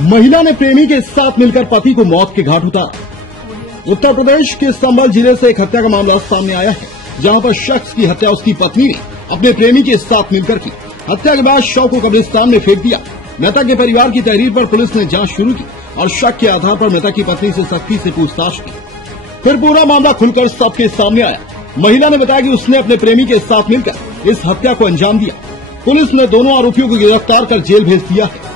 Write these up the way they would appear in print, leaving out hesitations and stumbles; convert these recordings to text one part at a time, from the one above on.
महिला ने प्रेमी के साथ मिलकर पति को मौत के घाट उतारा। उत्तर प्रदेश के संभल जिले से एक हत्या का मामला सामने आया है, जहां पर शख्स की हत्या उसकी पत्नी ने अपने प्रेमी के साथ मिलकर की। हत्या के बाद शव को कब्रिस्तान में फेंक दिया। मृतक के परिवार की तहरीर पर पुलिस ने जांच शुरू की और शक के आधार पर मृतक की पत्नी से सख्ती से पूछताछ की। फिर पूरा मामला खुलकर सबके सामने आया। महिला ने बताया कि उसने अपने प्रेमी के साथ मिलकर इस हत्या को अंजाम दिया। पुलिस ने दोनों आरोपियों को गिरफ्तार कर जेल भेज दिया है।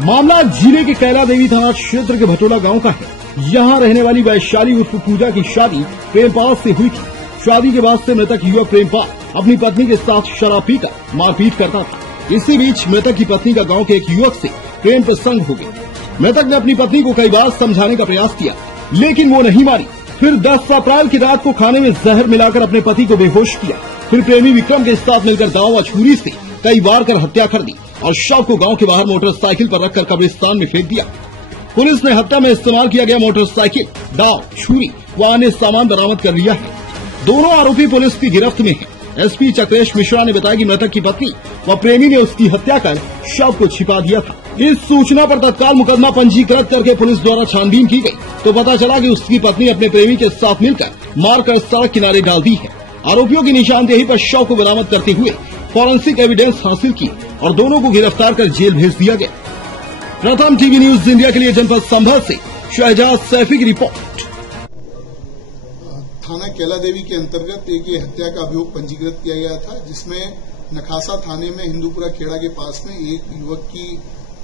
मामला जिले के कैला देवी थाना क्षेत्र के भटोला गांव का है। यहां रहने वाली वैशाली उर्फ पूजा की शादी प्रेमपाल से हुई थी। शादी के बाद से मृतक युवक प्रेमपाल अपनी पत्नी के साथ शराब पीकर मारपीट करता था। इसी बीच मृतक की पत्नी का गांव के एक युवक से प्रेम प्रसंग हो गया। मृतक ने अपनी पत्नी को कई बार समझाने का प्रयास किया, लेकिन वो नहीं मानी। फिर 10 अप्रैल की रात को खाने में जहर मिलाकर अपने पति को बेहोश किया। फिर प्रेमी विक्रम के साथ मिलकर दाव व छुरी से कई बार कर हत्या कर दी और शव को गांव के बाहर मोटरसाइकिल पर रखकर कब्रिस्तान में फेंक दिया। पुलिस ने हत्या में इस्तेमाल किया गया मोटरसाइकिल, दाव, छुरी व अन्य सामान बरामद कर लिया है। दोनों आरोपी पुलिस की गिरफ्त में हैं। एसपी चक्रेश मिश्रा ने बताया कि मृतक की पत्नी व प्रेमी ने उसकी हत्या कर शव को छिपा दिया था। इस सूचना पर तत्काल मुकदमा पंजीकृत करके पुलिस द्वारा छानबीन की गई तो पता चला कि उसकी पत्नी अपने प्रेमी के साथ मिलकर मारकर सड़क किनारे डाल दी है। आरोपियों की निशानदेही पर शव को बरामद करते हुए फॉरेंसिक एविडेंस हासिल की और दोनों को गिरफ्तार कर जेल भेज दिया गया। प्रथम टीवी न्यूज इंडिया के लिए जनपद संभल से शहजाद सैफी की रिपोर्ट। थाना कैला देवी के अंतर्गत एक हत्या का अभियोग पंजीकृत किया गया था, जिसमें नखासा थाने में हिंदूपुरा खेड़ा के पास में एक युवक की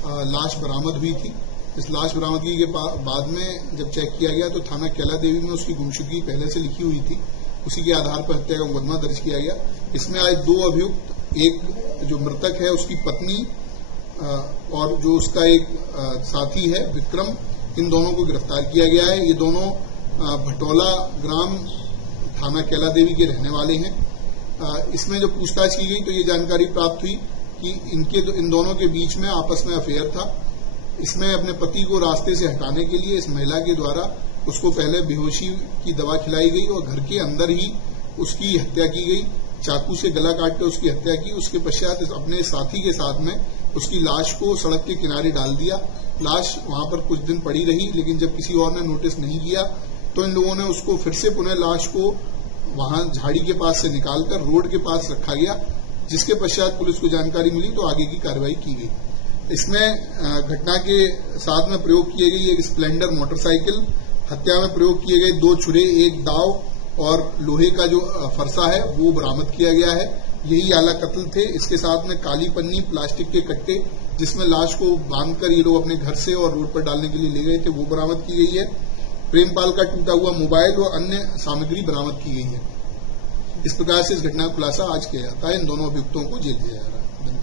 लाश बरामद हुई थी। इस लाश बरामदगी के बाद में जब चेक किया गया तो थाना कैला देवी में उसकी गुमशुदगी पहले से लिखी हुई थी। उसी के आधार पर हत्या का मुकदमा दर्ज किया गया। इसमें आज 2 अभियुक्त, एक जो मृतक है उसकी पत्नी और जो उसका एक साथी है विक्रम, इन दोनों को गिरफ्तार किया गया है। ये दोनों भटोला ग्राम थाना कैला देवी के रहने वाले हैं। इसमें जब पूछताछ की गई तो ये जानकारी प्राप्त हुई कि इन दोनों के बीच में आपस में अफेयर था। इसमें अपने पति को रास्ते से हटाने के लिए इस महिला के द्वारा उसको पहले बेहोशी की दवा खिलाई गई और घर के अंदर ही उसकी हत्या की गई। चाकू से गला काट कर उसकी हत्या की। उसके पश्चात अपने साथी के साथ में उसकी लाश को सड़क के किनारे डाल दिया। लाश वहां पर कुछ दिन पड़ी रही, लेकिन जब किसी और ने नोटिस नहीं किया तो इन लोगों ने उसको फिर से पुनः लाश को वहां झाड़ी के पास से निकालकर रोड के पास रखा गया, जिसके पश्चात पुलिस को जानकारी मिली तो आगे की कार्रवाई की गई। इसमें घटना के साथ में प्रयोग किए गई एक स्प्लेंडर मोटरसाइकिल, हत्या में प्रयोग किए गए 2 छुरे, एक दाव और लोहे का जो फरसा है वो बरामद किया गया है। यही आला कत्ल थे। इसके साथ में काली पन्नी, प्लास्टिक के कट्टे जिसमें लाश को बांधकर ये लोग अपने घर से और रोड पर डालने के लिए ले गए थे, वो बरामद की गई है। प्रेमपाल का टूटा हुआ मोबाइल और अन्य सामग्री बरामद की गई है। इस प्रकार से इस घटना का खुलासा आज किया जाता है। इन दोनों अभियुक्तों को जेल भेजा जा रहा है।